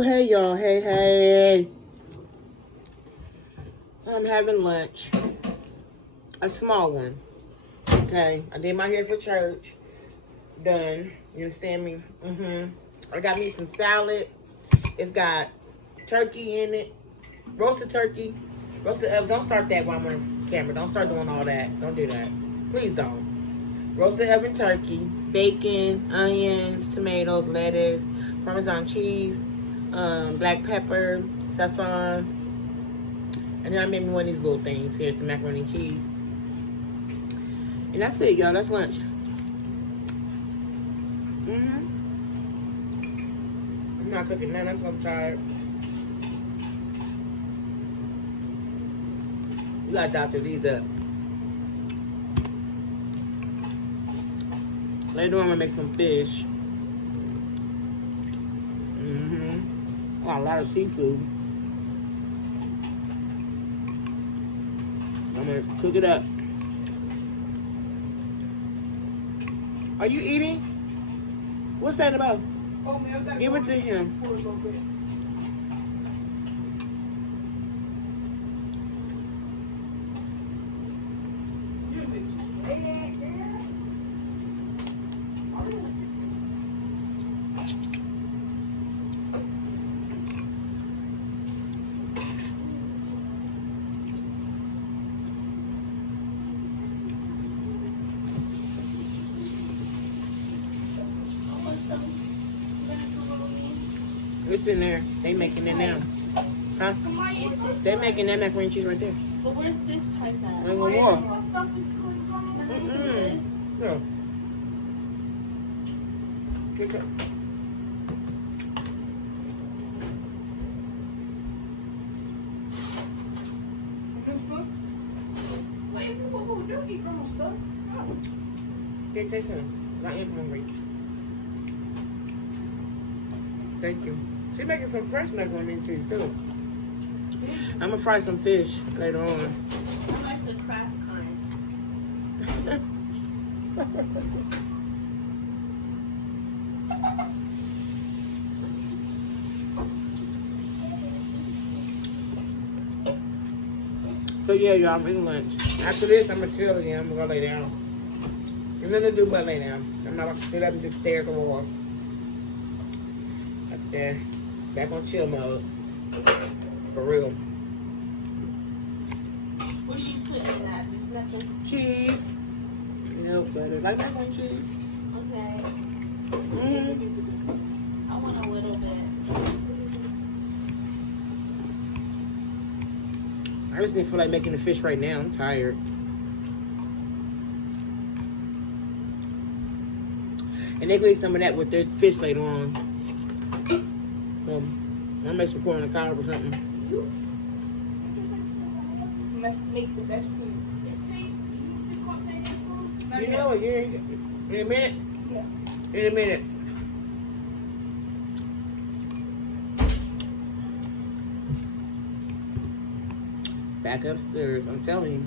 Oh, hey, y'all. Hey, hey. I'm having lunch. A small one. Okay. I did my hair for church. Done. You understand me? I got me some salad. It's got turkey in it. Roasted turkey. Roasted don't start that while I'm on camera. Don't start doing all that. Don't do that. Please don't. Roasted oven turkey. Bacon, onions, tomatoes, lettuce, Parmesan cheese, black pepper, saisons. And then I made me one of these little things. Here's the macaroni and cheese. And that's it, y'all. That's lunch. I'm not cooking none. I'm so tired. You gotta doctor these up. Later on, I'm gonna make some fish. Got a lot of seafood. I'm gonna cook it up. Are you eating? What's that about? Oh, man, give it to him. For a little bit. It's in there. They making it now. Huh? They making that macaroni and cheese right there. But where's this pipe at? Ain't gonna walk. This? Yeah. Good job. Don't eat grandma's stuff. Here, take some. I am hungry. Thank you. She's making some fresh macaroni and cheese too. I'm gonna fry some fish later on. I like the craft kind. So yeah, y'all, I'm eating lunch. After this, I'm gonna chill again. I'm gonna go lay down. There's nothing to do but lay down. I'm not about to sit up and just stare at the wall. Up there. Back on chill mode. For real. What do you put in that? There's nothing. Cheese. Milk, butter. Like macaroni and cheese. Okay. Mm-hmm. I want a little bit. I just didn't feel like making the fish right now. I'm tired. And they can eat some of that with their fish later on. I'll make some corn on the cob or something. You must make the best food. You know what? Yeah. In a minute? Yeah. In a minute. Back upstairs. I'm telling you.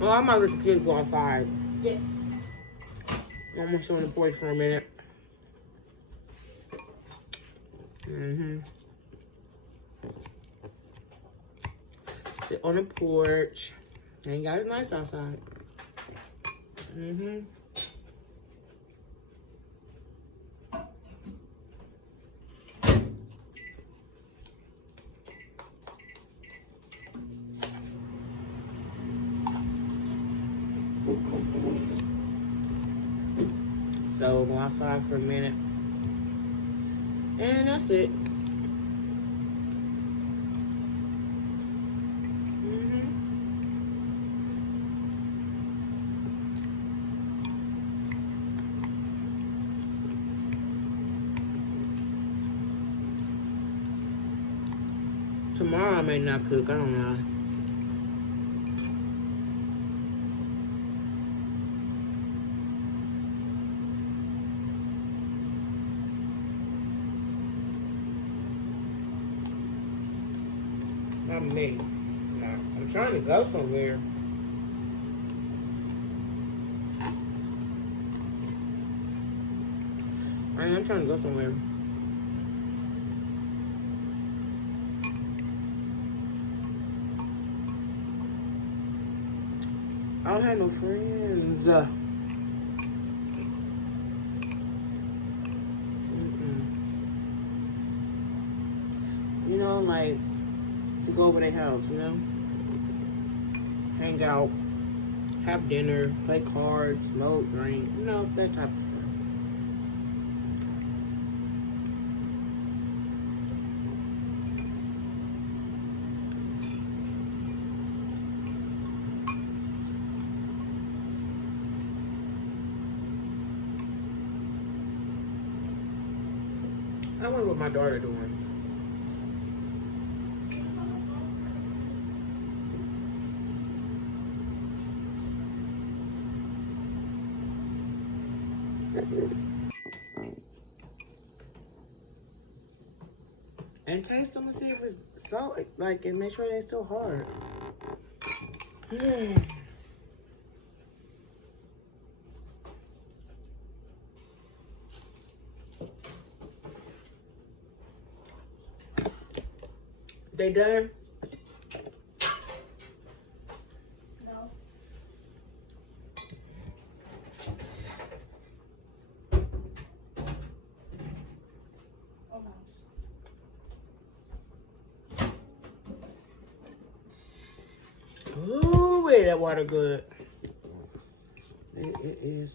Well, I might let the kids go outside. Yes. I'm gonna sit on the porch for a minute. Sit on the porch. And guys, nice outside. So go outside for a minute. And that's it. Tomorrow I may not cook, I don't know. Not me. Nah, I'm trying to go somewhere. I'm trying to go somewhere. I don't have no friends. You know, like, to go over their house, you know? Hang out, have dinner, play cards, smoke, drink, you know, that type of stuff. I wonder what my daughter doing. And taste them and see if it's so, like, and make sure they're still hard. They done? No. Oh, nice. Ooh, wait, that water good. It is.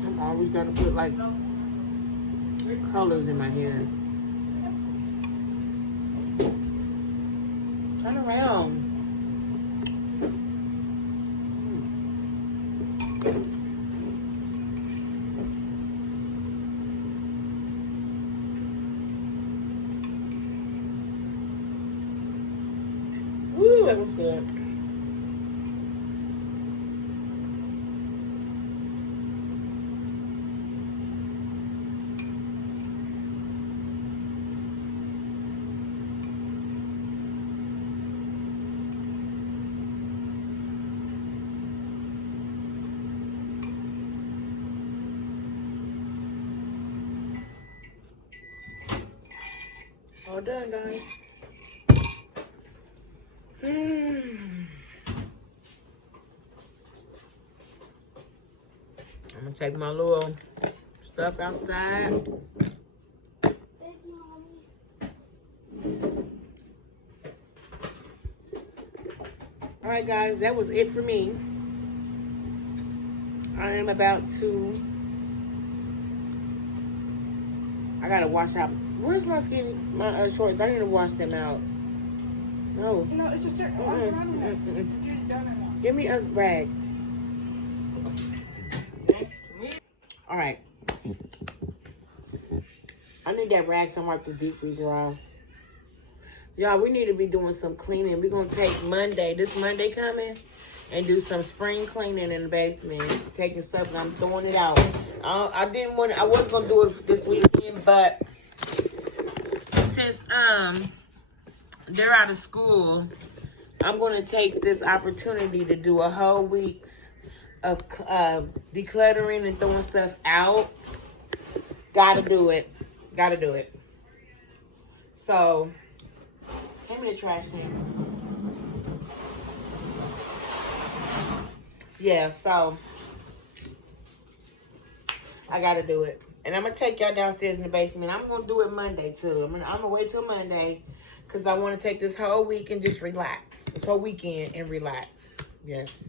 I'm always gotta put like colors in my hair. Turn around. Ooh, that was good. All done, guys. I'm gonna take my little stuff outside. Thank you, Mommy. All right, guys, that was it for me. I am about to. I gotta wash out. Where's my shorts? I need to wash them out. No. No, it's just there. Get it done enough. Give me a rag. All right. I need that rag so I wipe this deep freezer off. Y'all, we need to be doing some cleaning. We're going to take this Monday coming, and do some spring cleaning in the basement. Taking stuff and I'm throwing it out. I was going to do it this weekend, but since they're out of school, I'm going to take this opportunity to do a whole week's of decluttering and throwing stuff out. Gotta do it. So, give me the trash can. Yeah, so I gotta do it. And I'm gonna take y'all downstairs in the basement. I'm gonna do it Monday too. I'm gonna wait till Monday because I want to take this whole week and just relax. This whole weekend and relax. Yes.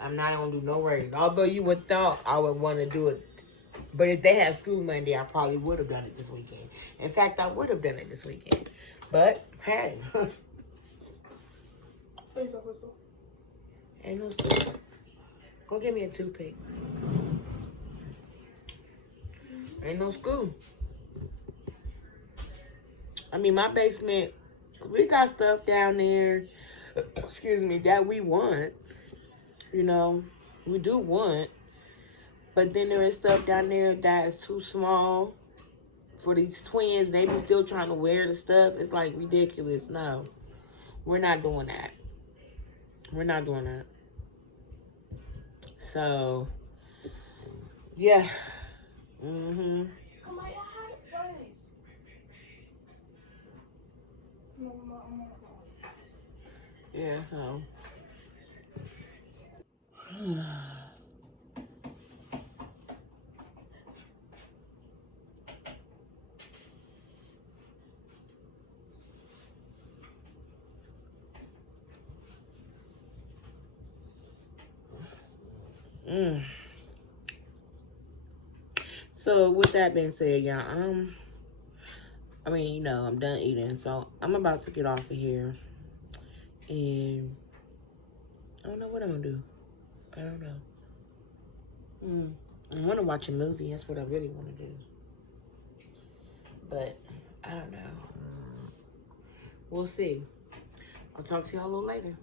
I'm not gonna do no rain. Although you would thought I would want to do it, but if they had school Monday, I probably would have done it this weekend. In fact, I would have done it this weekend. But hey, ain't no school. Go get me a toothpick. Ain't no school. I mean, my basement, we got stuff down there, excuse me, that we want. You know, We do want, but then there is stuff down there that is too small for these twins. They be still trying to wear the stuff. It's like ridiculous. No, we're not doing that. We're not doing that. So, yeah. Mm-hmm. I might have had it froze. No, no, no, no. Yeah, no. So with that being said, y'all, I mean, you know, I'm done eating, so I'm about to get off of here, and I don't know what I'm gonna do. I don't know. I want to watch a movie. That's what I really want to do, but I don't know. We'll see. I'll talk to y'all a little later.